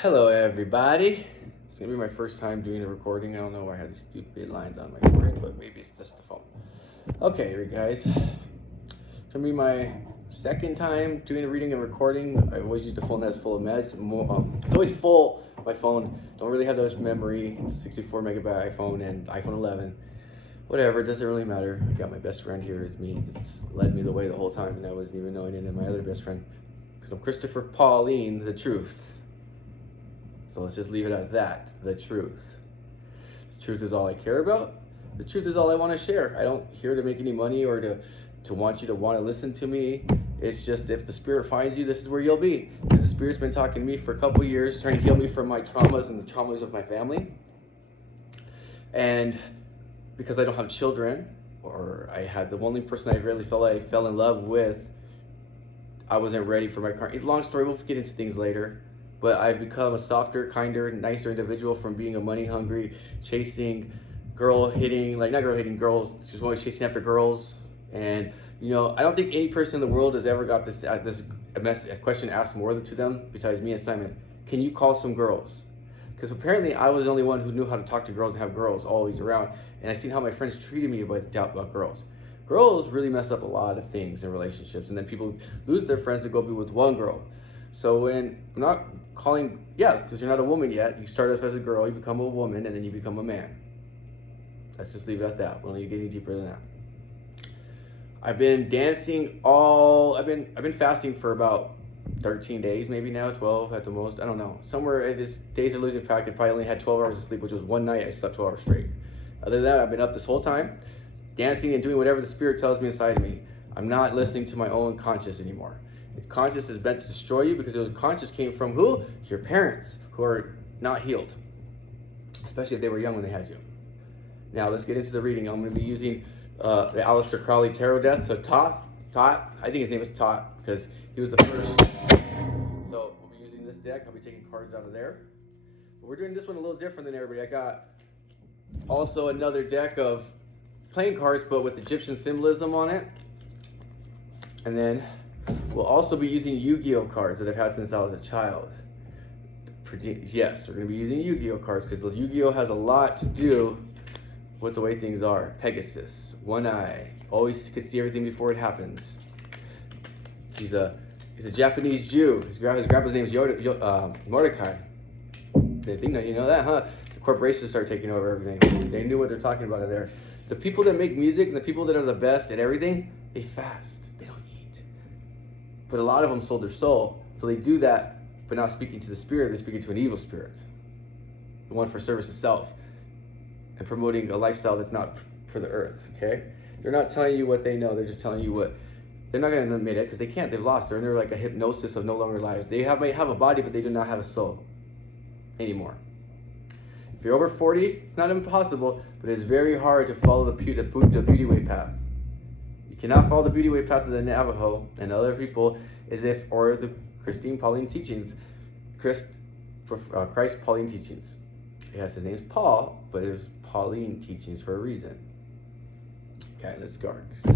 Hello everybody. It's gonna be my first time doing a recording. I don't know why I have these stupid lines on my forehead, but maybe it's just the phone. Okay, here guys. It's gonna be my second time doing a reading and recording. I always use the phone that's full of meds. It's always full. My phone don't really have those memory. It's a 64 megabyte iPhone and iPhone 11. Whatever, it doesn't really matter. I got my best friend here with me. It's led me the way the whole time, and I wasn't even knowing it. And my other best friend, because I'm Christopher Pauline, the truth. So let's just leave it at that, the truth. The truth is all I care about. The truth is all I want to share. I don't here to make any money or to want you to want to listen to me. It's just if the Spirit finds you, this is where you'll be. Because the Spirit's been talking to me for a couple years, trying to heal me from my traumas and the traumas of my family. And because I don't have children, or I had the only person I really felt I fell in love with, I wasn't ready for my current. Long story, we'll get into things later. But I've become a softer, kinder, nicer individual from being a money-hungry, chasing, girls, just always chasing after girls. And, you know, I don't think any person in the world has ever got a question asked more to them, besides me and Simon. Can you call some girls? Because apparently I was the only one who knew how to talk to girls and have girls always around. And I seen how my friends treated me about girls. Girls really mess up a lot of things in relationships. And then people lose their friends to go be with one girl. So when I'm not calling, because you're not a woman yet, you start off as a girl, you become a woman, and then you become a man. Let's just leave it at that. We don't need to get any deeper than that. I've been dancing I've been fasting for about 13 days, maybe now, 12 at the most. I don't know. Somewhere days are losing track. I probably only had 12 hours of sleep, which was one night I slept 12 hours straight. Other than that, I've been up this whole time, dancing and doing whatever the Spirit tells me inside of me. I'm not listening to my own conscience anymore. Conscience is meant to destroy you because those conscience came from who? Your parents, who are not healed, especially if they were young when they had you. Now let's get into the reading. I'm going to be using the Aleister Crowley Tarot Deck. So Tot, I think his name is Tot because he was the first. So we'll be using this deck. I'll be taking cards out of there. But we're doing this one a little different than everybody. I got also another deck of playing cards, but with Egyptian symbolism on it. And then we'll also be using Yu-Gi-Oh cards that I've had since I was a child. Yes, we're going to be using Yu-Gi-Oh cards because Yu-Gi-Oh has a lot to do with the way things are. Pegasus, one eye, always can see everything before it happens. He's a Japanese Jew. His grandpa's name is Mordecai. They think that, you know that, huh? The corporations start taking over everything. They knew what they're talking about there. The people that make music and the people that are the best at everything, they fast. They don't eat. But a lot of them sold their soul. So they do that, but not speaking to the Spirit, they're speaking to an evil spirit. The one for service itself. And promoting a lifestyle that's not for the earth, okay? They're not telling you what they know, they're just telling you what. They're not going to admit it because they can't, they've lost. They're under like a hypnosis of no longer lives. They may have a body, but they do not have a soul anymore. If you're over 40, it's not impossible, but it's very hard to follow the beauty way path. You cannot follow the beauty way path of the Navajo and other people or the Christ Pauline teachings. Christ Pauline teachings. Yes, his name is Paul, but it was Pauline teachings for a reason. Okay, let's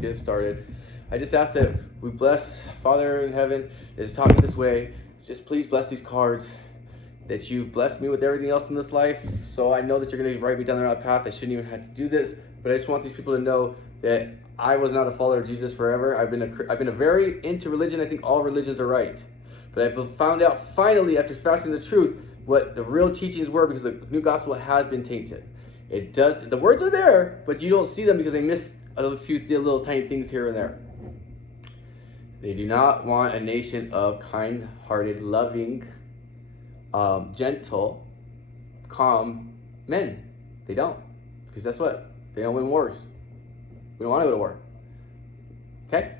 get started. I just ask that we bless Father in heaven that is talking this way. Just please bless these cards. That you've blessed me with everything else in this life. So I know that you're going to write me down the right path. I shouldn't even have to do this. But I just want these people to know that I was not a follower of Jesus forever. I've been a very into religion. I think all religions are right. But I've found out finally after fasting the truth what the real teachings were because the new gospel has been tainted. The words are there, but you don't see them because they miss a few little tiny things here and there. They do not want a nation of kind-hearted, loving, gentle, calm men. They don't. Because that's what? They don't win wars. We don't want to go to war. Okay?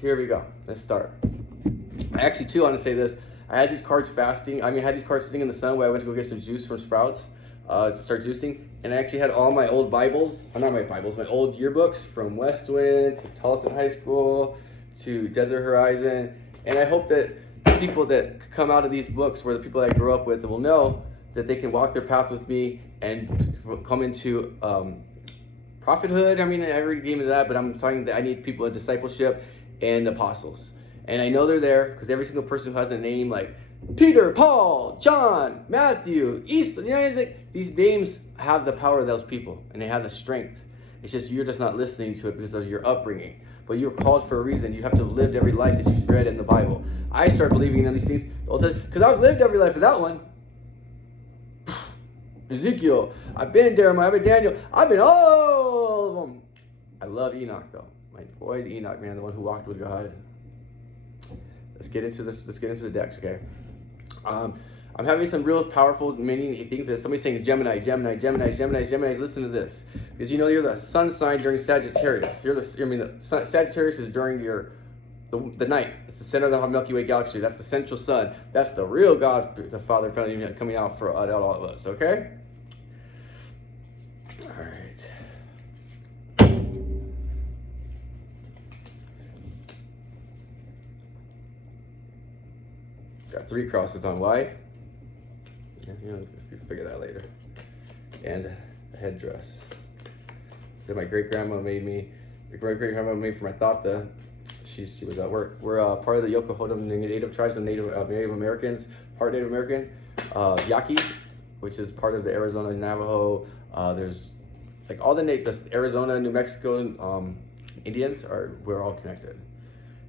Here we go. Let's start. I actually, too, want to say this. I had these cards fasting. I had these cards sitting in the sun where I went to go get some juice from Sprouts to start juicing. And I actually had all my old Bibles, not my Bibles, my old yearbooks from Westwind to Tolleson High School to Desert Horizon. And I hope that people that come out of these books were the people I grew up with will know that they can walk their paths with me and come into prophethood. I already gave me that, but I'm talking that I need people in discipleship and apostles. And I know they're there because every single person who has a name like Peter, Paul, John, Matthew, Easton, you know, it's like these names have the power of those people and they have the strength. It's just you're just not listening to it because of your upbringing. But you're called for a reason. You have to have lived every life that you've read in the Bible. I start believing in these things because I've lived every life of that one. Ezekiel, I've been Jeremiah, I've been Daniel, I've been all of them. I love Enoch though. My boy Enoch, man, the one who walked with God. Let's get into this. Let's get into the decks, okay? I'm having some real powerful meaning things that somebody's saying Gemini. Listen to this, because you know you're the sun sign during Sagittarius. Sagittarius is during the night. It's the center of the Milky Way galaxy. That's the central sun. That's the real God, the Father, coming out for all of us. Okay. All right. Got 3 crosses on. Why? You figure that later. And a headdress that my great-grandma made me. My great-grandma made for my tata. She was at work. We're part of the Yokohama Native tribes of Native Americans, part Native American. Yaqui, which is part of the Arizona Navajo. There's like all the Arizona, New Mexico Indians we're all connected.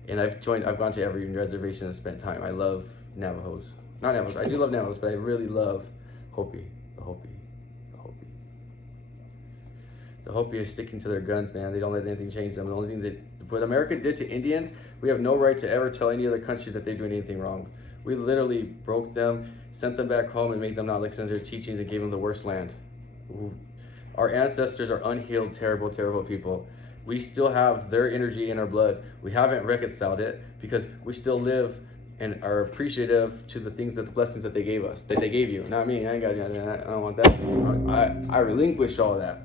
And I've gone to every reservation and spent time. I love Navajos. Not Navajos. I do love Navajos, but I really love Hopi. The Hopi. The Hopi are sticking to their guns, man. They don't let anything change them. The only thing that what America did to Indians, we have no right to ever tell any other country that they're doing anything wrong. We literally broke them, sent them back home, and made them not listen to their teachings and gave them the worst land. Our ancestors are unhealed, terrible, terrible people. We still have their energy in our blood. We haven't reconciled it because we still live and are appreciative to the things the blessings that they gave us, that they gave you. Not me, I don't want that. I relinquish all that.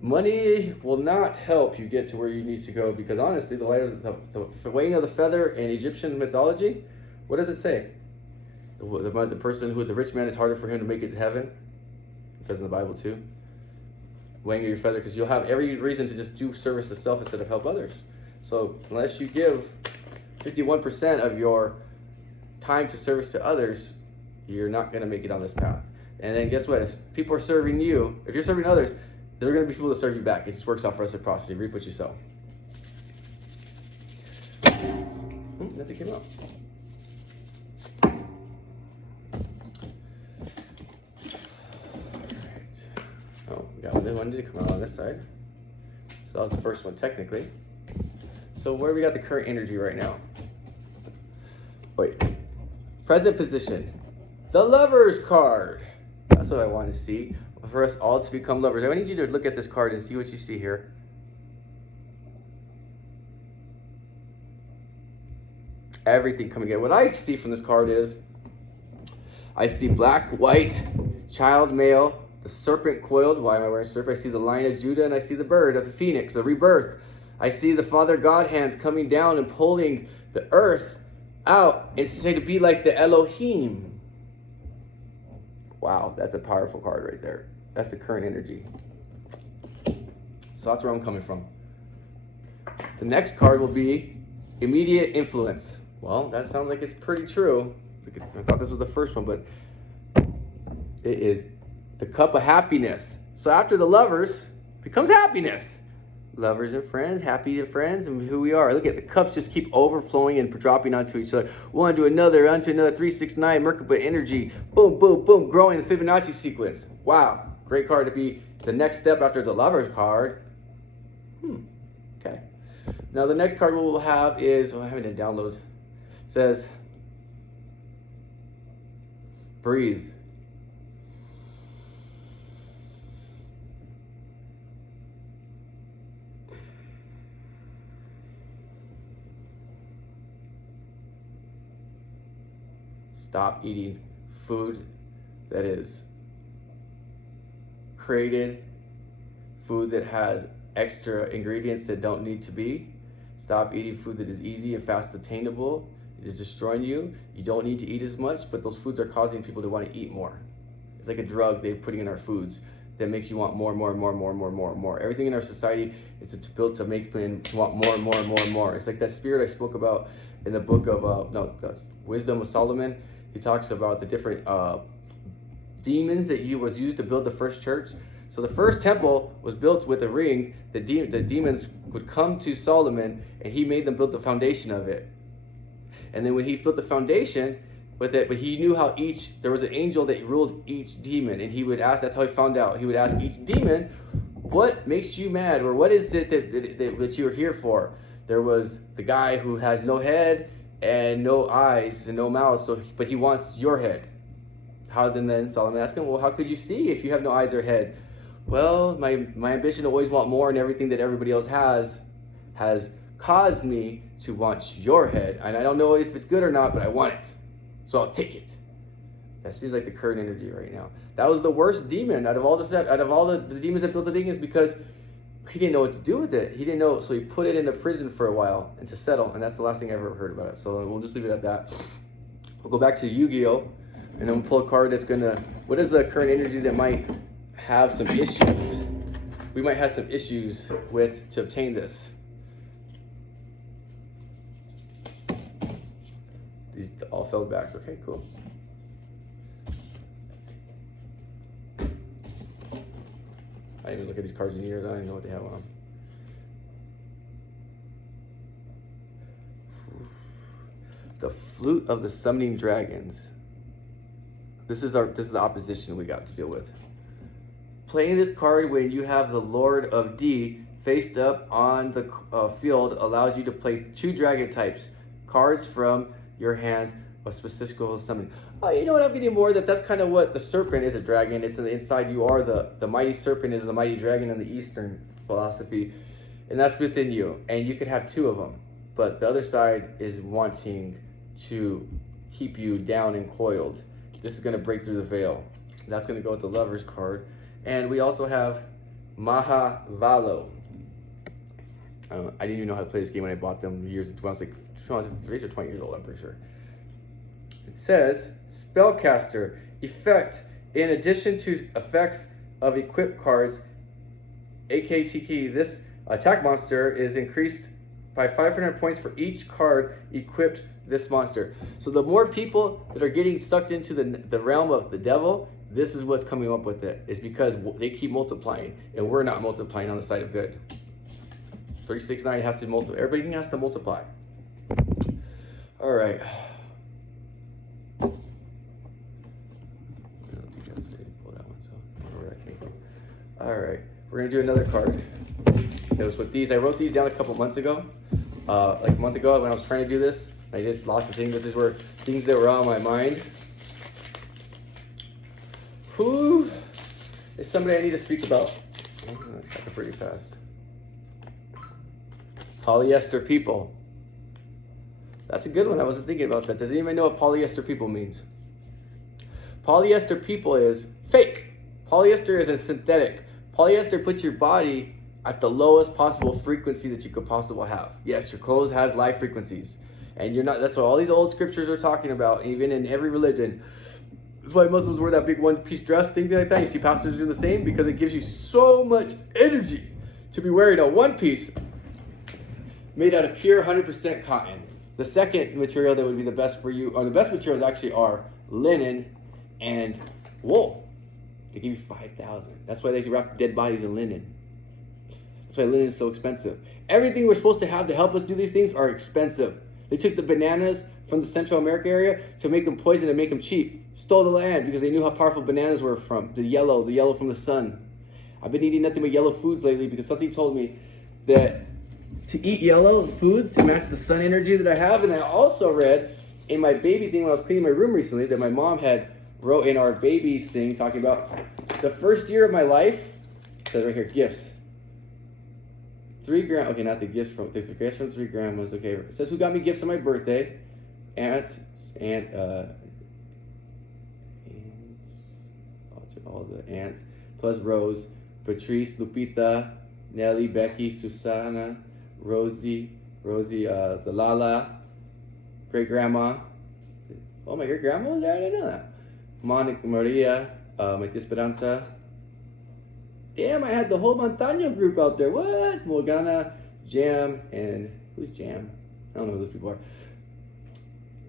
Money will not help you get to where you need to go because honestly, the weighing of the feather in Egyptian mythology, what does it say? The person the rich man, is harder for him to make it to heaven. It says in the Bible too. Weighing of your feather, because you'll have every reason to just do service to self instead of help others. So unless you give 51% of your time to service to others, you're not going to make it on this path. And then guess what? If people are serving you, if you're serving others, there are going to be people that serve you back. It just works out for reciprocity. Reap what you sow. Nothing came up. Oh, we got one did come out on this side. So that was the first one technically. So where we got the current energy right now? Wait. Present position. The Lovers card. That's what I want to see. For us all to become lovers. I need you to look at this card and see what you see here. Everything coming in. What I see from this card is I see black, white, child, male, the serpent coiled. Why am I wearing serpent? I see the Lion of Judah and I see the bird of the phoenix, the rebirth. I see the Father God hands coming down and pulling the earth out and say to be like the Elohim. Wow, that's a powerful card right there. That's the current energy. So that's where I'm coming from. The next card will be immediate influence. Well, that sounds like it's pretty true. I thought this was the first one, but it is the cup of happiness. So after the lovers becomes happiness. Lovers and friends, happy and friends, and who we are. Look at the cups just keep overflowing and dropping onto each other. One to another, onto another. 369 Merkaba energy. Boom, boom, boom. Growing the Fibonacci sequence. Wow. Great card to be the next step after the Lovers card. Okay. Now the next card we'll have is, I haven't done download. It says, breathe. Stop eating food that is created, food that has extra ingredients that don't need to be. Stop eating food that is easy and fast attainable. It is destroying you. You don't need to eat as much, but those foods are causing people to want to eat more. It's like a drug they're putting in our foods that makes you want more and more and more and more and more and more and more. Everything in our society is built to make people want more and more and more and more. It's like that spirit I spoke about in the book of the Wisdom of Solomon. He talks about the different demons that was used to build the first church. So the first temple was built with a ring. The demons would come to Solomon, and he made them build the foundation of it. And then when he built the foundation with it, but he knew how there was an angel that ruled each demon, and he would ask, that's how he found out. He would ask each demon, what makes you mad, or what is it that you're here for? There was the guy who has no head and no eyes and no mouth, but he wants your head. Then Solomon asked him, well, how could you see if you have no eyes or head? Well, my ambition to always want more and everything that everybody else has caused me to want your head. And I don't know if it's good or not, but I want it. So I'll take it. That seems like the current energy right now. That was the worst demon out of all the demons that built the thing, is because he didn't know what to do with it. He didn't know, so he put it into prison for a while and to settle. And that's the last thing I ever heard about it. So we'll just leave it at that. We'll go back to Yu-Gi-Oh! And then we'll pull a card that's what is the current energy that might have some issues? We might have some issues to obtain this. These all fell back. Okay, cool. I didn't even look at these cards in years. I don't even know what they have on them. The Flute of the Summoning Dragons. This is the opposition we got to deal with. Playing this card when you have the Lord of D faced up on the field allows you to play 2 dragon types. Cards from your hands of specific summon. Oh, you know what? I'm getting more that's kind of what the serpent is, a dragon. It's inside you are the mighty serpent is the mighty dragon in the Eastern philosophy, and that's within you. And you could have 2 of them, but the other side is wanting to keep you down and coiled. This is going to break through the veil. That's going to go with the Lover's card. And we also have Mahavalo. I didn't even know how to play this game when I bought them years ago. I was like 20 years old, I'm pretty sure. It says, Spellcaster, effect. In addition to effects of equipped cards, AKTK, this attack monster is increased by 500 points for each card equipped this monster. So the more people that are getting sucked into the realm of the devil, this is what's coming up with it. It's because they keep multiplying, and we're not multiplying on the side of good. 36.9 has to multiply. Everything has to multiply. All right. I don't think that's going to pull that one, so where I can't go. All right, we're going to do another card. It was with these. I wrote these down a couple months ago. Like a month ago when I was trying to do this. I just lost the thing. These were things that were on my mind. Who is somebody I need to speak about? Oh, that's happened pretty fast. Polyester people. That's a good one. I wasn't thinking about that. Does anybody know what polyester people means? Polyester people is fake. Polyester is a synthetic. Polyester puts your body at the lowest possible frequency that you could possibly have. Yes, your clothes has light frequencies. And you're not, that's what all these old scriptures are talking about, even in every religion. That's why Muslims wear that big one-piece dress, things like that. You see pastors do the same because it gives you so much energy to be wearing a one-piece made out of pure 100% cotton. The second material that would be the best for you, or the best materials actually are linen and wool. They give you 5,000. That's why they wrap dead bodies in linen. That's why linen is so expensive. Everything we're supposed to have to help us do these things are expensive. They took the bananas from the Central America area to make them poison and make them cheap. Stole the land because they knew how powerful bananas were from the yellow from the sun. I've been eating nothing but yellow foods lately because something told me that to eat yellow foods to match the sun energy that I have. And I also read in my baby thing when I was cleaning my room recently that my mom had wrote in our babies thing talking about the first year of my life. It says right here, gifts. 3 grand. Okay, not the gifts from 3 grandmas. Okay, it says who got me gifts on my birthday. Aunts, all the aunts, plus Rose, Patrice, Lupita, Nelly, Becky, Susana, Rosie, the Lala, great grandma. Oh, my great grandma was there? I didn't know that. Monica, Maria, my Esperanza. Damn, I had the whole Montaño group out there. What? Morgana, Jam, and who's Jam? I don't know who those people are.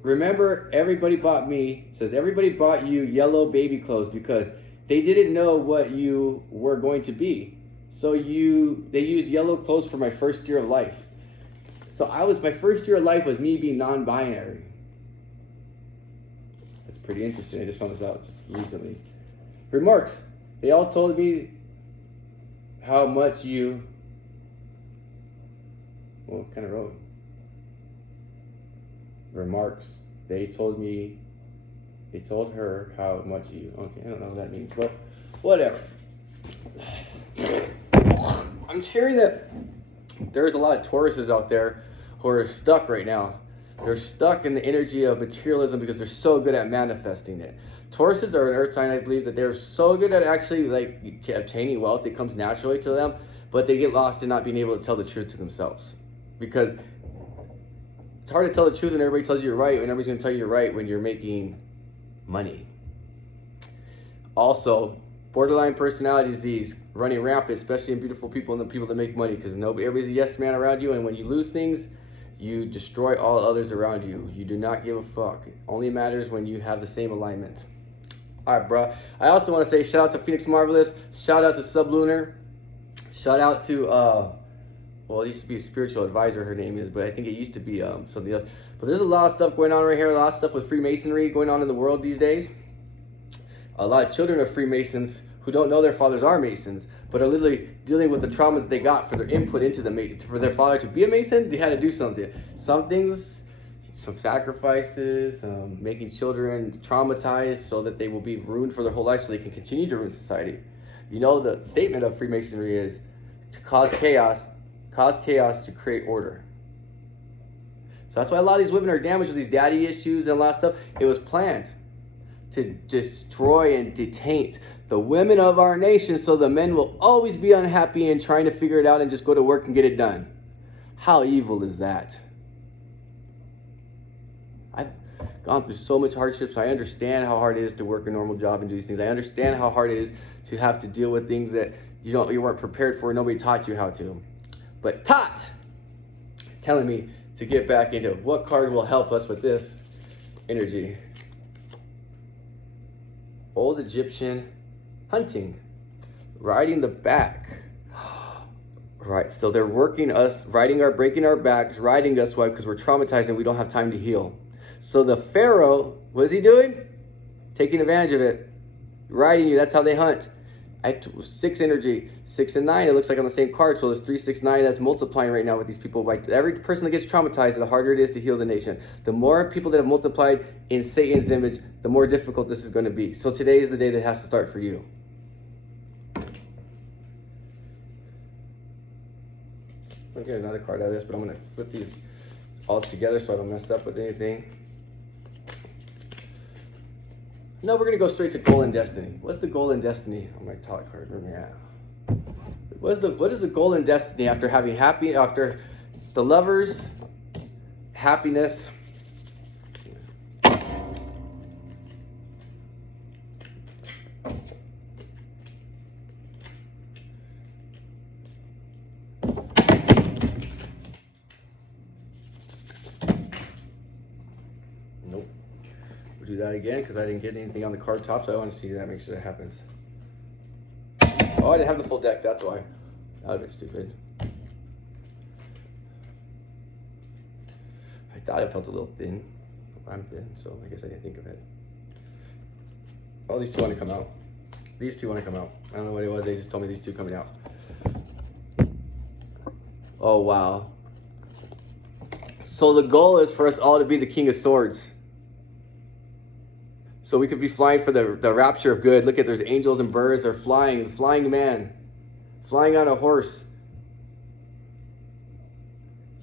remember, everybody bought me, says everybody bought you yellow baby clothes because they didn't know what you were going to be. So they used yellow clothes for my first year of life. So my first year of life was me being non-binary. That's pretty interesting. I just found this out just recently. Remarks. They all told me how much you... Well, what kind of wrote? Remarks. They told her how much you... Okay, I don't know what that means, but whatever. I'm hearing that there's a lot of Tauruses out there who are stuck right now. They're stuck in the energy of materialism because they're so good at manifesting it. Tauruses are an earth sign, I believe, that they're so good at actually like obtaining wealth. It comes naturally to them, but they get lost in not being able to tell the truth to themselves. Because it's hard to tell the truth when everybody tells you you're right, and everybody's going to tell you you're right when you're making money. Also, borderline personality disease running rampant, especially in beautiful people and the people that make money, because everybody's a yes man around you, and when you lose things, you destroy all others around you. You do not give a fuck. It only matters when you have the same alignment. All right, bro. I also want to say shout out to Phoenix Marvelous, shout out to Sublunar, shout out to well, it used to be a spiritual advisor, her name is, but I think it used to be something else. But there's a lot of stuff going on right here, a lot of stuff with Freemasonry going on in the world these days. A lot of children of Freemasons who don't know their fathers are Masons, but are literally dealing with the trauma that they got for their input into for their father to be a Mason. They had to do something. Some things, some sacrifices, making children traumatized so that they will be ruined for their whole life so they can continue to ruin society. You know, the statement of Freemasonry is to cause chaos to create order. So that's why a lot of these women are damaged with these daddy issues and a lot of stuff. It was planned to destroy and detaint the women of our nation so the men will always be unhappy and trying to figure it out and just go to work and get it done. How evil is that? I've gone through so much hardships. I understand how hard it is to work a normal job and do these things. I understand how hard it is to have to deal with things that you weren't prepared for, nobody taught you how to. But Tot is telling me to get back into what card will help us with this energy. Old Egyptian hunting, riding the back. Right, so they're working us, breaking our backs, riding us. Why? Because we're traumatized and we don't have time to heal. So the Pharaoh, what is he doing? Taking advantage of it, riding you. That's how they hunt. 6 energy, 6 and 9. It looks like on the same card. So there's 3, 6, 9. That's multiplying right now with these people. Like every person that gets traumatized, the harder it is to heal the nation. The more people that have multiplied in Satan's image, the more difficult this is going to be. So today is the day that has to start for you. I'm going to get another card out of this, but I'm going to flip these all together so I don't mess up with anything. No, we're going to go straight to goal and destiny. What's the goal and destiny on my top card? Where am I at? What is the goal and destiny after having after the lovers, happiness, nope. We'll do that again because I didn't get anything on the card top, so I want to see that, make sure that happens. Oh, I didn't have the full deck, that's why. That would have been stupid. I thought it felt a little thin. I'm thin, so I guess I didn't think of it. Oh, these two want to come out. These two want to come out. I don't know what it was, they just told me these two coming out. Oh, wow. So the goal is for us all to be the King of Swords. So we could be flying for the rapture of good. Look at, there's angels and birds. They're flying. Flying man. Flying on a horse.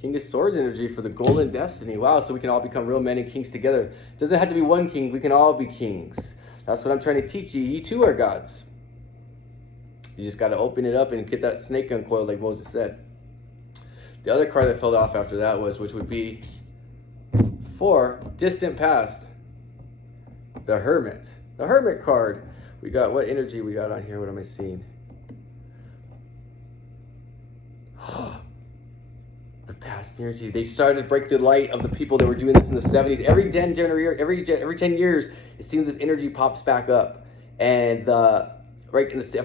King of Swords energy for the golden destiny. Wow, so we can all become real men and kings together. It doesn't have to be one king. We can all be kings. That's what I'm trying to teach you. You too are gods. You just got to open it up and get that snake uncoiled like Moses said. The other card that fell off after that was, which would be for distant past. The Hermit. The Hermit card. We got, what energy we got on here? What am I seeing? The past energy. They started to break the light of the people that were doing this in the 70s. Every 10 years, it seems this energy pops back up. And if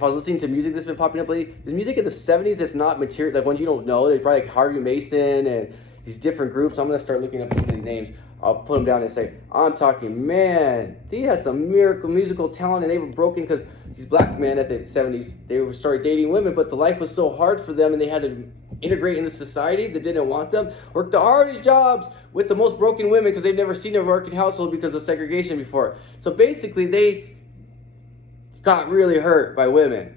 I was listening to music that's been popping up lately, the music in the 70s that's not material, like ones you don't know, they probably like Harvey Mason and these different groups. I'm gonna start looking up some of these names. I'll put them down and say, I'm talking, man, they had some miracle musical talent, and they were broken because these black men at the 70s, they started dating women, but the life was so hard for them, and they had to integrate into society that didn't want them, work the hardest jobs with the most broken women because they've never seen a working household because of segregation before. So basically, they got really hurt by women.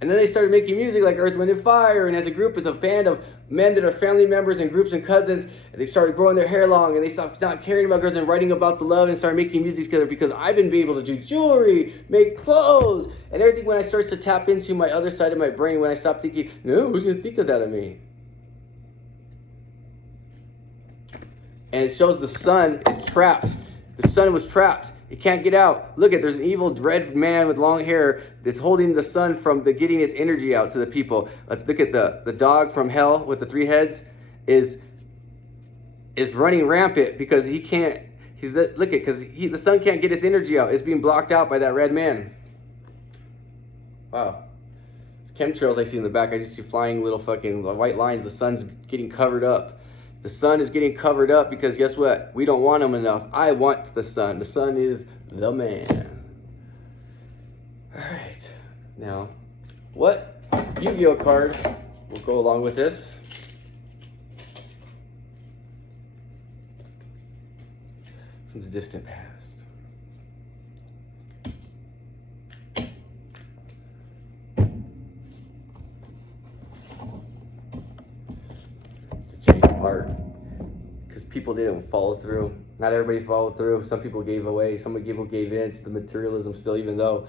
And then they started making music like Earth, Wind, and Fire, and as a group, as a band of men that are family members and groups and cousins, and they started growing their hair long, and they stopped not caring about girls and writing about the love and started making music together because I've been able to do jewelry, make clothes, and everything when I start to tap into my other side of my brain, when I stop thinking, no, who's going to think of that of me? And it shows the sun is trapped. The sun was trapped. It can't get out. Look there's an evil, dread man with long hair that's holding the sun from getting its energy out to the people. Look at the dog from hell with the 3 heads is running rampant because he can't. Because the sun can't get its energy out. It's being blocked out by that red man. Wow. It's chemtrails I see in the back. I just see flying little fucking white lines. The sun's getting covered up. The sun is getting covered up because guess what? We don't want him enough. I want the sun. The sun is the man. All right. Now, what Yu-Gi-Oh card will go along with this? From the distant past. Because people didn't follow through. Not everybody followed through. Some people gave away. Some people gave in to the materialism still, even though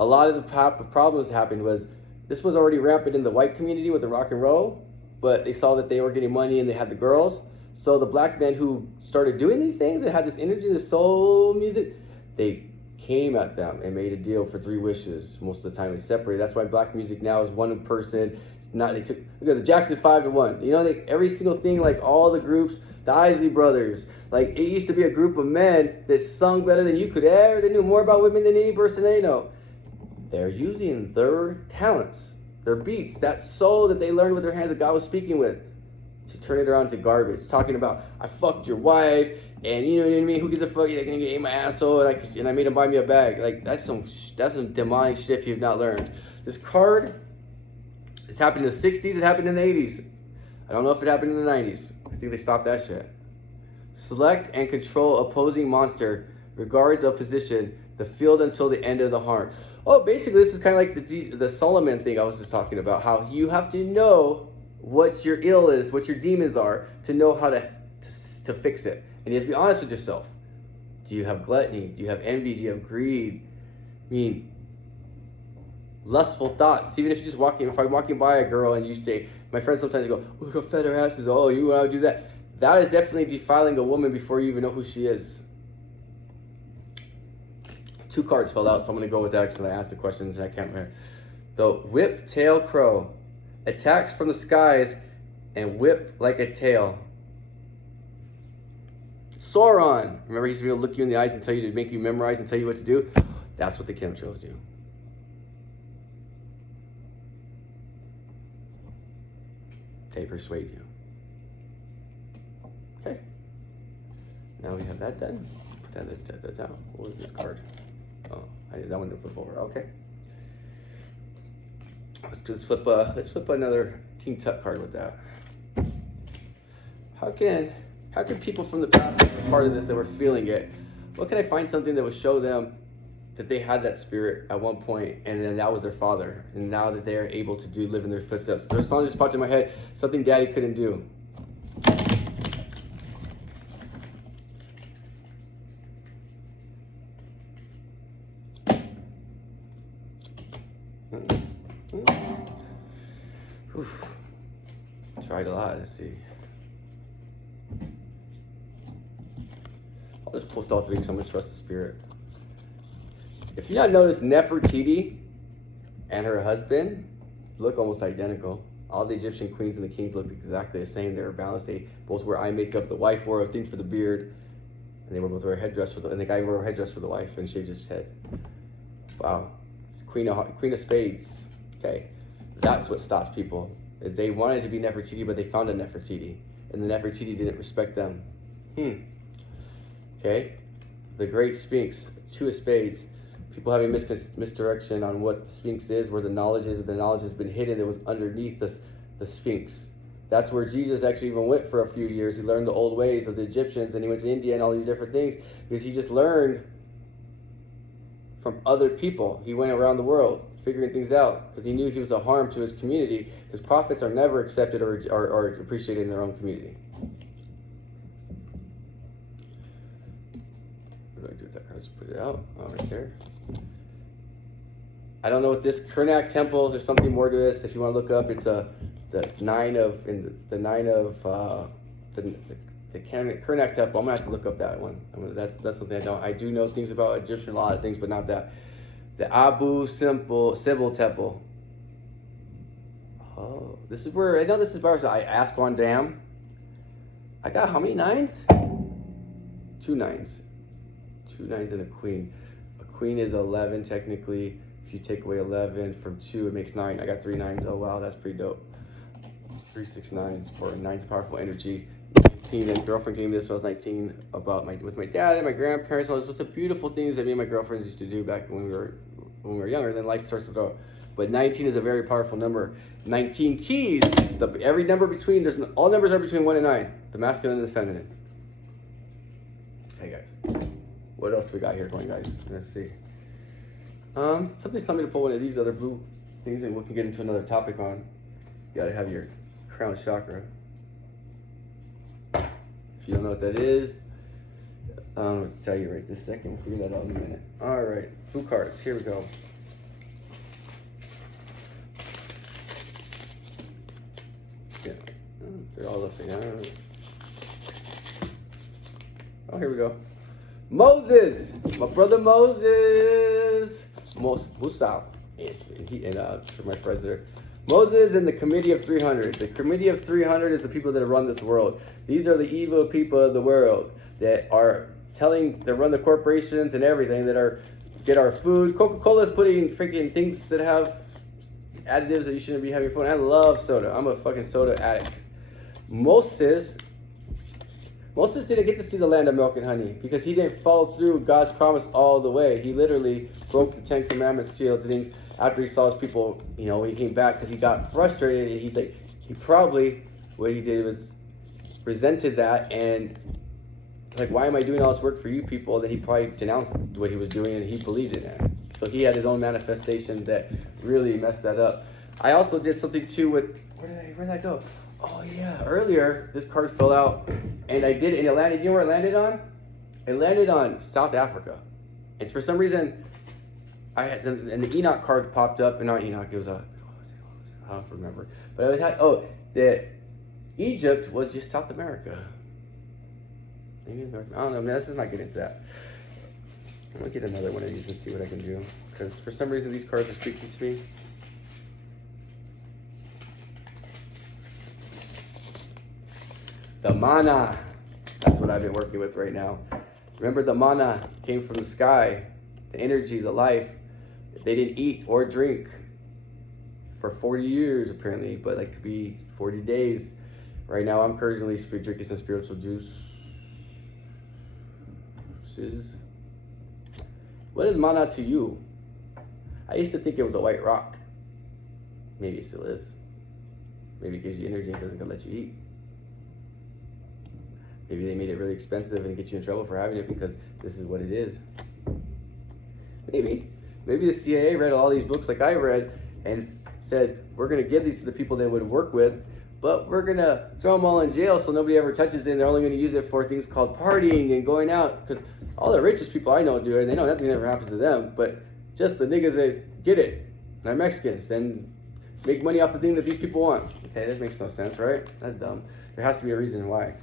a lot of the problems happened was this was already rampant in the white community with the rock and roll, but they saw that they were getting money and they had the girls. So the black men who started doing these things and had this energy, this soul music, they came at them and made a deal for 3 wishes. Most of the time it's separated. That's why black music now is one person. Look at the Jackson 5 and 1. You know, every single thing, like all the groups, the Isley Brothers, like it used to be a group of men that sung better than you could ever. They knew more about women than any person they know. They're using their talents, their beats, that soul that they learned with their hands that God was speaking with, to turn it around to garbage. Talking about, I fucked your wife, and you know what I mean? Who gives a fuck? You're gonna get my asshole, and I made him buy me a bag. Like that's some demonic shit if you've not learned. This card. It's happened in the 60s, it happened in the 80s. I don't know if it happened in the 90s. I think they stopped that shit. Select and control opposing monster. Regards of position. The field until the end of the harm. Oh, basically this is kind of like the Solomon thing I was just talking about. How you have to know what your ill is, what your demons are, to know how to fix it. And you have to be honest with yourself. Do you have gluttony? Do you have envy? Do you have greed? I mean, lustful thoughts. Even if you're just if I'm walking by a girl and you say, my friends sometimes go, look how fat her ass is, oh, you want to do that. That is definitely defiling a woman before you even know who she is. 2 cards fell out, so I'm going to go with that because I asked the questions and I can't remember. The whip-tail crow attacks from the skies and whip like a tail. Sauron. Remember, he used to be able to look you in the eyes and tell you to make you memorize and tell you what to do? That's what the chemtrails do. They persuade you. Okay. Now we have that done. Put that down. What was this card? Oh, I did that one to flip over. Okay. Let's flip another King Tut card with that. How can people from the past be part of this that were feeling it? What can I find something that would show them that they had that spirit at one point, and then that was their father, and now that they are able to live in their footsteps? There's a song just popped in my head, something Daddy couldn't do. Tried a lot. Let's see. I'll just post all 3 because I'm gonna trust the spirit. If you not noticed, Nefertiti and her husband look almost identical. All the Egyptian queens and the kings looked exactly the same. They were balanced. They both wear eye makeup. The wife wore a thing for the beard, and they were both wear a headdress and the guy wore a headdress for the wife and shaved his head. Wow, Queen of Spades. Okay, that's what stopped people. Is they wanted to be Nefertiti, but they found a Nefertiti, and the Nefertiti didn't respect them. Okay, the Great Sphinx, Two of Spades. People having misdirection on what the Sphinx is, where the knowledge is. The knowledge has been hidden. It was underneath the Sphinx. That's where Jesus actually even went for a few years. He learned the old ways of the Egyptians, and he went to India and all these different things because he just learned from other people. He went around the world figuring things out because he knew he was a harm to his community, because prophets are never accepted or appreciated in their own community. What do I do with that? I just put it out. Oh, right there. I don't know what this Karnak temple. There's something more to this. If you want to look up, it's the Karnak temple. I'm gonna have to look up that one. That's something I don't. I do know things about Egyptian, a lot of things, but not that. The Abu Simbel temple. Oh, this is where I know this is where I Aswan Dam. I got how many nines? 2 nines. 2 nines and a queen. A queen is 11 technically. If you take away 11 from 2, it makes 9. I got 3 nines. Oh wow, that's pretty dope. 3 6 nines for 9's powerful energy. 19, and girlfriend gave me this when I was 19 with my dad and my grandparents. All those sorts of beautiful things that me and my girlfriends used to do back when we were younger. Then life starts to go. But 19 is a very powerful number. 19 keys. Every number between all numbers are between 1 and 9. The masculine and the feminine. Hey guys, what else we got here going, guys? Let's see. Somebody's telling me to pull one of these other blue things, and we can get into another topic on. You gotta have your crown chakra. If you don't know what that is, let's tell you right this second. We'll figure that out in a minute. All right, blue cards. Here we go. Yeah, they're all upside down. Oh, here we go. Moses, my brother Moses. Musa, and for my friends there. Moses and the Committee of 300. The Committee of 300 is the people that run this world. These are the evil people of the world that run the corporations and everything, that get our food. Coca-Cola is putting freaking things that have additives that you shouldn't be having fun. I love soda. I'm a fucking soda addict. Moses didn't get to see the land of milk and honey because he didn't follow through God's promise all the way. He literally broke the 10 Commandments, sealed things after he saw his people, when he came back, because he got frustrated. He's like, what he did was resented that and like, why am I doing all this work for you people? Then he probably denounced what he was doing and he believed in it. So he had his own manifestation that really messed that up. I also did something too with, where did I go? Oh yeah, earlier this card fell out, and it landed. You know where it landed on? It landed on South Africa. It's for some reason, and the Enoch card popped up, and not Enoch. It was I don't remember, but it had that Egypt was just South America. Maybe North. I don't know. Let's just not get into that. I'm gonna get another one of these and see what I can do, because for some reason these cards are speaking to me. The mana, that's what I've been working with right now. Remember, the mana came from the sky, the energy, the life. They didn't eat or drink for 40 years apparently, but that could be 40 days. Right now I'm currently drinking some spiritual juices. What is mana to you? I used to think it was a white rock. Maybe it still is. Maybe it gives you energy and doesn't let you eat. Maybe they made it really expensive and get you in trouble for having it because this is what it is. Maybe the CIA read all these books like I read and said, we're going to give these to the people they would work with, but we're going to throw them all in jail so nobody ever touches it, and they're only going to use it for things called partying and going out, because all the richest people I know do it, and they know nothing ever happens to them, but just the niggas that get it, they're Mexicans, then make money off the thing that these people want. Okay, that makes no sense, right? That's dumb. There has to be a reason why.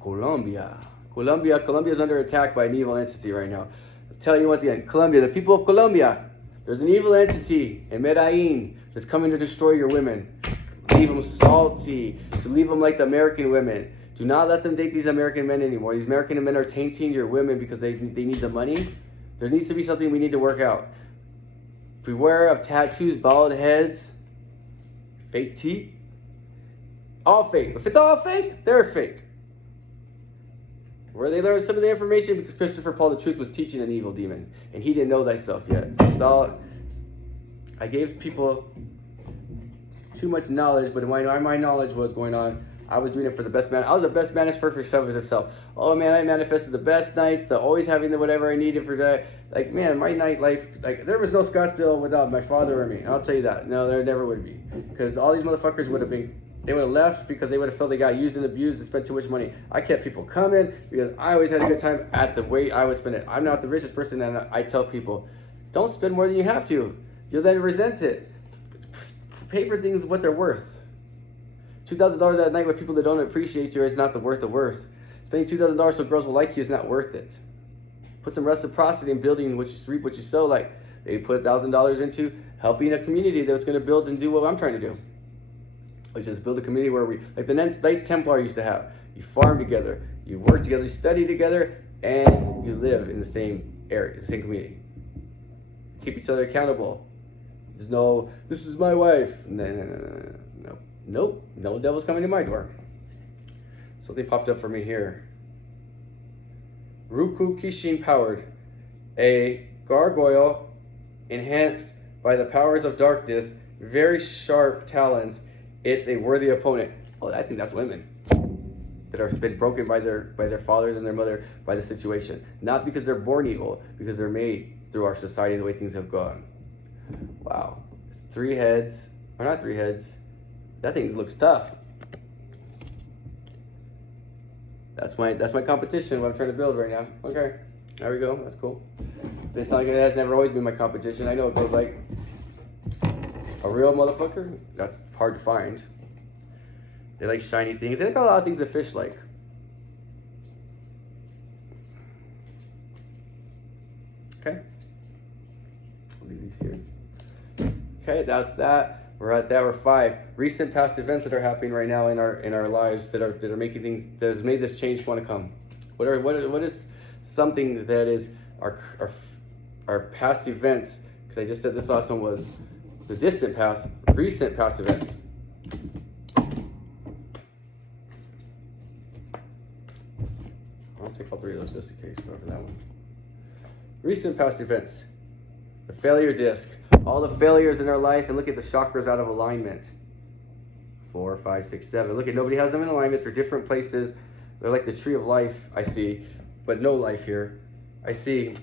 Colombia is under attack by an evil entity right now. I'll tell you once again, Colombia, the people of Colombia, There's an evil entity in Medellin that's coming to destroy your women. Leave them salty. To leave them like the American women. Do not let them date these American men anymore. These American men are tainting your women because they need the money. There needs to be something we need to work out. Beware of tattoos, bald heads, fake teeth. All fake. If it's all fake, they're fake. Where they learned some of the information because Christopher Paul the Truth was teaching an evil demon. And he didn't know thyself yet. So I gave people too much knowledge, but my knowledge was going on. I was doing it for the best man. I was the best manifestor for self. Oh man, I manifested the best nights, the always having the whatever I needed for that. Like man, my nightlife, like there was no Scottsdale without my father or me. I'll tell you that. No, there never would be. Because all these motherfuckers would have been, they would have left because they would have felt they got used and abused and spent too much money. I kept people coming because I always had a good time at the way I would spend it. I'm not the richest person, and I tell people, don't spend more than you have to. You'll then resent it. Pay for things what they're worth. $2,000 at night with people that don't appreciate you is not the worth of worth. Spending $2,000 so girls will like you is not worth it. Put some reciprocity in building what you reap, what you sow. Like maybe put $1,000 into helping a community that's going to build and do what I'm trying to do. Which is build a community where we, like the Knights Templar used to have. You farm together, you work together, you study together, and you live in the same area, the same community. Keep each other accountable. There's no, this is my wife. No. Nope, no devil's coming to my door. Something popped up for me here. Ruku Kishin powered. A gargoyle enhanced by the powers of darkness, very sharp talons. It's a worthy opponent. Oh, I think that's women that have been broken by their fathers and their mother by the situation. Not because they're born evil, because they're made through our society and the way things have gone. Wow. It's 3 heads. Or not 3 heads. That thing looks tough. That's my competition, what I'm trying to build right now. Okay, there we go, that's cool. It's not like it has never always been my competition. I know it goes like a real motherfucker. That's hard to find. They like shiny things. They like a lot of things that fish like. Okay. I'll leave these here. Okay, that's that. We're at that. We're 5 recent past events that are happening right now in our lives that are making things that has made this change want to come. What is something that is our past events? Because I just said this last one was the distant past, recent past events. I'll take all 3 of those just in case. Go over that one. Recent past events. The failure disc. All the failures in our life, and look at the chakras out of alignment. 4, 5, 6, 7. Look at, nobody has them in alignment. They're different places. They're like the tree of life, I see, but no life here. I see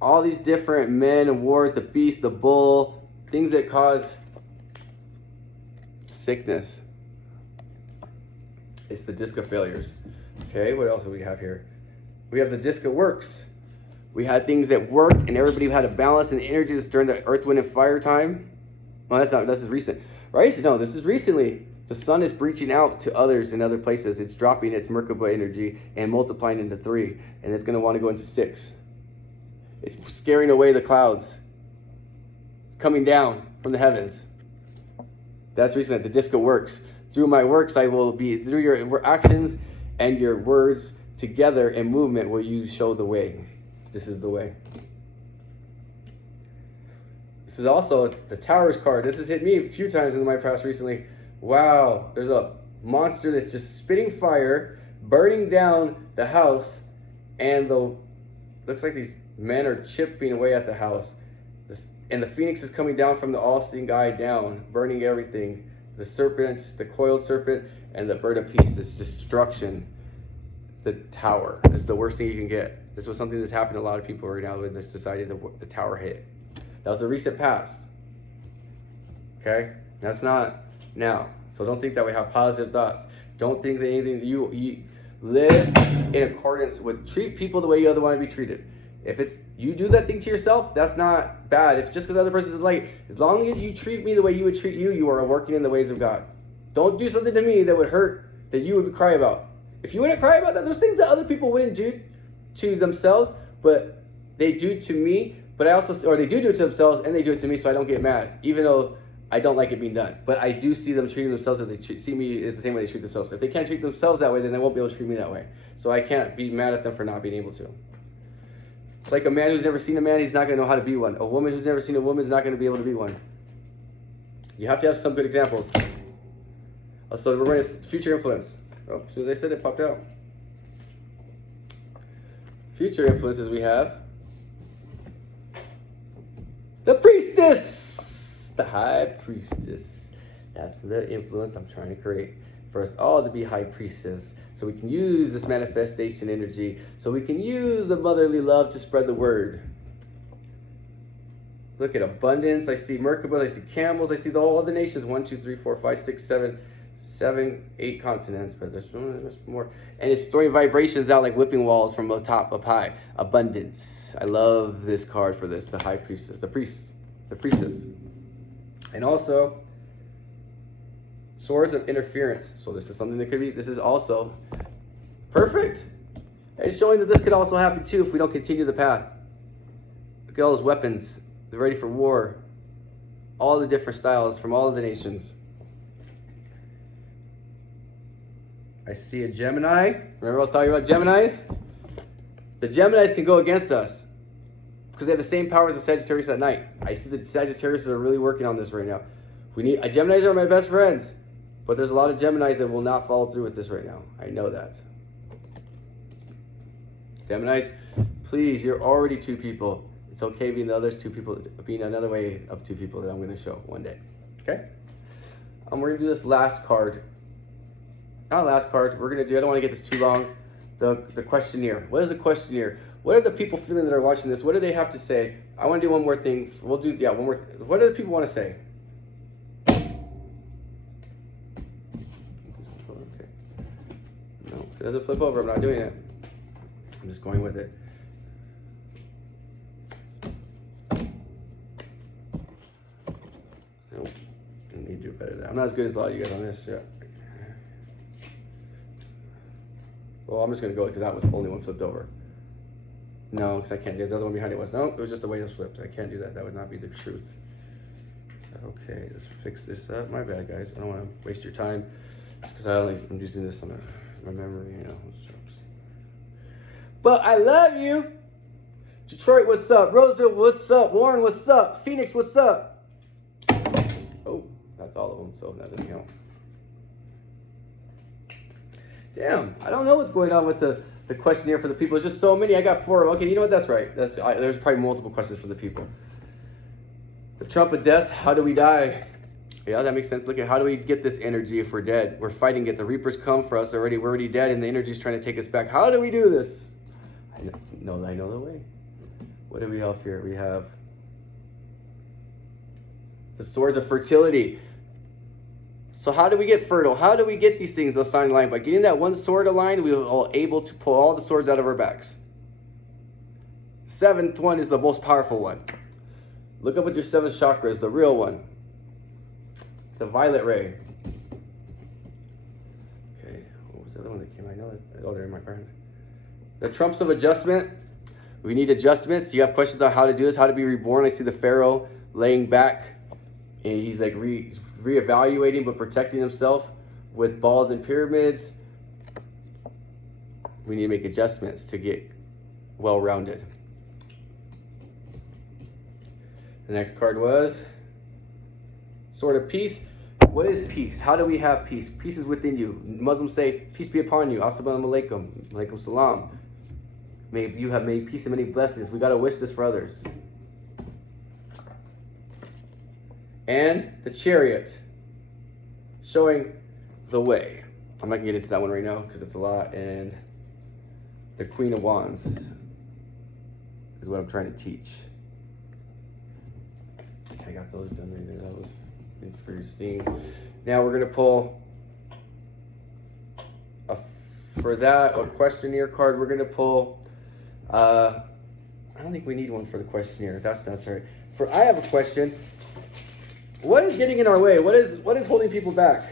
all these different men and wars, the beast, the bull, things that cause sickness. It's the disc of failures. Okay, what else do we have here? We have the disc of works. We had things that worked, and everybody had a balance and energies during the Earth, Wind, and Fire time. Well, this is recent, right? No, this is recently. The sun is reaching out to others in other places. It's dropping its Merkaba energy and multiplying into 3, and it's going to want to go into 6. It's scaring away the clouds. It's coming down from the heavens. That's recent. The disc of works. Through my works, I will be, through your actions and your words together in movement, will you show the way. This is the way. This is also the Towers card. This has hit me a few times in my past recently. Wow, there's a monster that's just spitting fire, burning down the house, and looks like these men are chipping away at the house. And the phoenix is coming down from the all-seeing eye down, burning everything. The serpent, the coiled serpent, and the bird of peace. This destruction. The tower is the worst thing you can get. This was something that's happened to a lot of people right now in this society. The tower hit. That was the recent past. Okay? That's not now. So don't think that we have positive thoughts. Don't think that anything you live in accordance with, treat people the way you other want to be treated. If it's you do that thing to yourself, that's not bad. If just because the other person is like, as long as you treat me the way you would treat you, you are working in the ways of God. Don't do something to me that would hurt, that you would cry about. If you wouldn't cry about that, there's things that other people wouldn't do to themselves, but they do to me, But I also, or they do it to themselves and they do it to me, so I don't get mad, even though I don't like it being done. But I do see them treating themselves as they see me is the same way they treat themselves. If they can't treat themselves that way, then they won't be able to treat me that way. So I can't be mad at them for not being able to. It's like a man who's never seen a man, he's not going to know how to be one. A woman who's never seen a woman is not going to be able to be one. You have to have some good examples. So we're going to future influence. Oh, so they said it popped out. Future influences we have. The priestess! The high priestess. That's the influence I'm trying to create. For us all to be high priestess. So we can use this manifestation energy. So we can use the motherly love to spread the word. Look at abundance. I see Merkabah. I see camels. I see all the nations. 1, 2, 3, 4, 5, 6, 7, 8 continents. But there's more. And it's throwing vibrations out like whipping walls from the top up high. Abundance. I love this card for this. The high priestess. The priestess. And also, swords of interference. So this is something that could be, this is also perfect. It's showing that this could also happen too if we don't continue the path. Look at all those weapons. They're ready for war. All the different styles from all of the nations. I see a Gemini. Remember I was talking about Geminis? The Geminis can go against us because they have the same power as the Sagittarius at night. I see the Sagittarius are really working on this right now. Geminis are my best friends, but there's a lot of Geminis that will not follow through with this right now. I know that. Geminis, please, you're already 2 people. It's okay being the other 2 people, being another way of 2 people that I'm going to show one day. Okay? We're going to do this last card. Not last card. We're going to do, I don't want to get this too long, the questionnaire. What is the questionnaire? What are the people feeling that are watching this? What do they have to say? I want to do one more thing. We'll do, one more. What do the people want to say? Okay. No, if it doesn't flip over, I'm not doing it. I'm just going with it. Nope. I need to do better than that. I'm not as good as a lot of you guys on this. Yeah. Well, I'm just going to go because that was the only one flipped over. No, because I can't. There's the other one behind it was. No, it was just the way it was flipped. I can't do that. That would not be the truth. Okay, let's fix this up. My bad, guys. I don't want to waste your time. Just because I'm using this on my memory, you know. But I love you. Detroit, what's up? Roseville, what's up? Warren, what's up? Phoenix, what's up? Oh, that's all of them, so that doesn't count. Damn, I don't know what's going on with the questionnaire for the people. There's just so many. I got 4. Okay, you know what? That's right. There's probably multiple questions for the people. The trump of death, how do we die? Yeah, that makes sense. Look at how do we get this energy if we're dead? We're fighting it. The reapers come for us already. We're already dead, and the energy is trying to take us back. How do we do this? I know the way. What do we have here? We have the swords of fertility. So how do we get fertile? How do we get these things assigned line? By getting that one sword aligned, we are able to pull all the swords out of our backs. 7th one is the most powerful one. Look up with your 7th chakra is the real one. The violet ray. Okay, what was the other one that came? I know it. Oh, they're in my friend. The trumps of adjustment. We need adjustments. You have questions on how to do this, how to be reborn. I see the Pharaoh laying back, and he's like reevaluating but protecting himself with balls and pyramids. We need to make adjustments to get well-rounded. The next card was Sword of Peace. What is peace? How do we have peace? Peace is within you. Muslims say, peace be upon you. Assalamu alaikum. Alaikum salam. May you have made peace and many blessings. We got to wish this for others. And the Chariot, showing the way. I'm not going to get into that one right now because it's a lot. And the Queen of Wands is what I'm trying to teach. I got those done right there. That was interesting. Now we're going to pull, for that, a questionnaire card. We're going to pull, I don't think we need one for the questionnaire. That's right. I have a question. What is getting in our way? What is holding people back?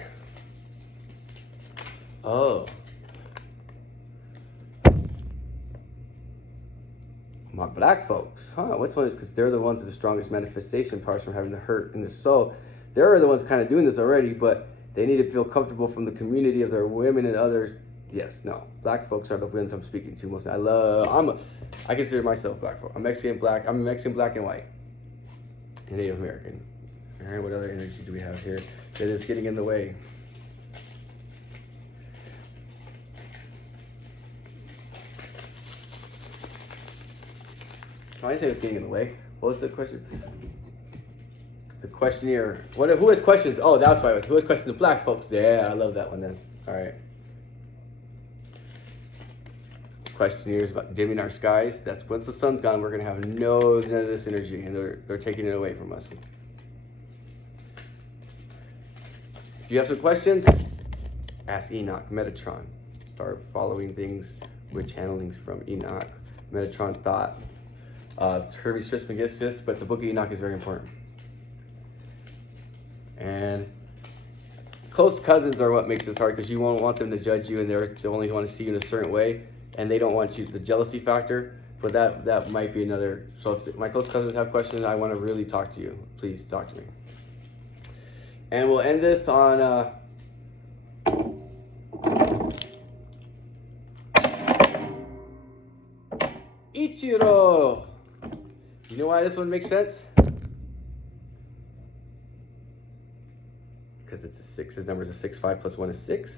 Oh. My black folks, huh? What's one? Because they're the ones with the strongest manifestation powers from having the hurt in the soul. They're the ones kind of doing this already, but they need to feel comfortable from the community of their women and others. Yes, no. Black folks are the ones I'm speaking to mostly. I consider myself black folk. I'm Mexican black. I'm Mexican black and white. And Native American. All right, what other energy do we have here that is getting in the way? I didn't say it's getting in the way. What was the question? The questionnaire. Who has questions? Oh, that's why it was. Who has questions? The black folks. Yeah, I love that one then. All right. Questionnaires about dimming our skies. That's once the sun's gone, we're gonna have none of this energy, and they're taking it away from us. If you have some questions, ask Enoch, Metatron. Start following things with channelings from Enoch, Metatron thought. Hermes Trismegistus, but the book of Enoch is very important. And close cousins are what makes this hard, because you won't want them to judge you, and they only want to see you in a certain way, and they don't want you, the jealousy factor. But that might be another. So if my close cousins have questions, I want to really talk to you. Please talk to me. And we'll end this on Ichiro. You know why this one makes sense? Because it's a 6. His number is a 6. 5 plus 1 is 6.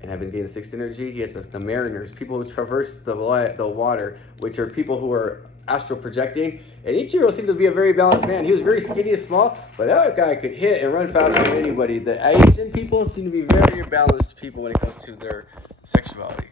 And having gained the 6 energy, he has the mariners, people who traverse the water, which are people who are astral projecting. And Ichiro seemed to be a very balanced man. He was very skinny and small, but that guy could hit and run faster than anybody. The Asian people seem to be very balanced people when it comes to their sexuality.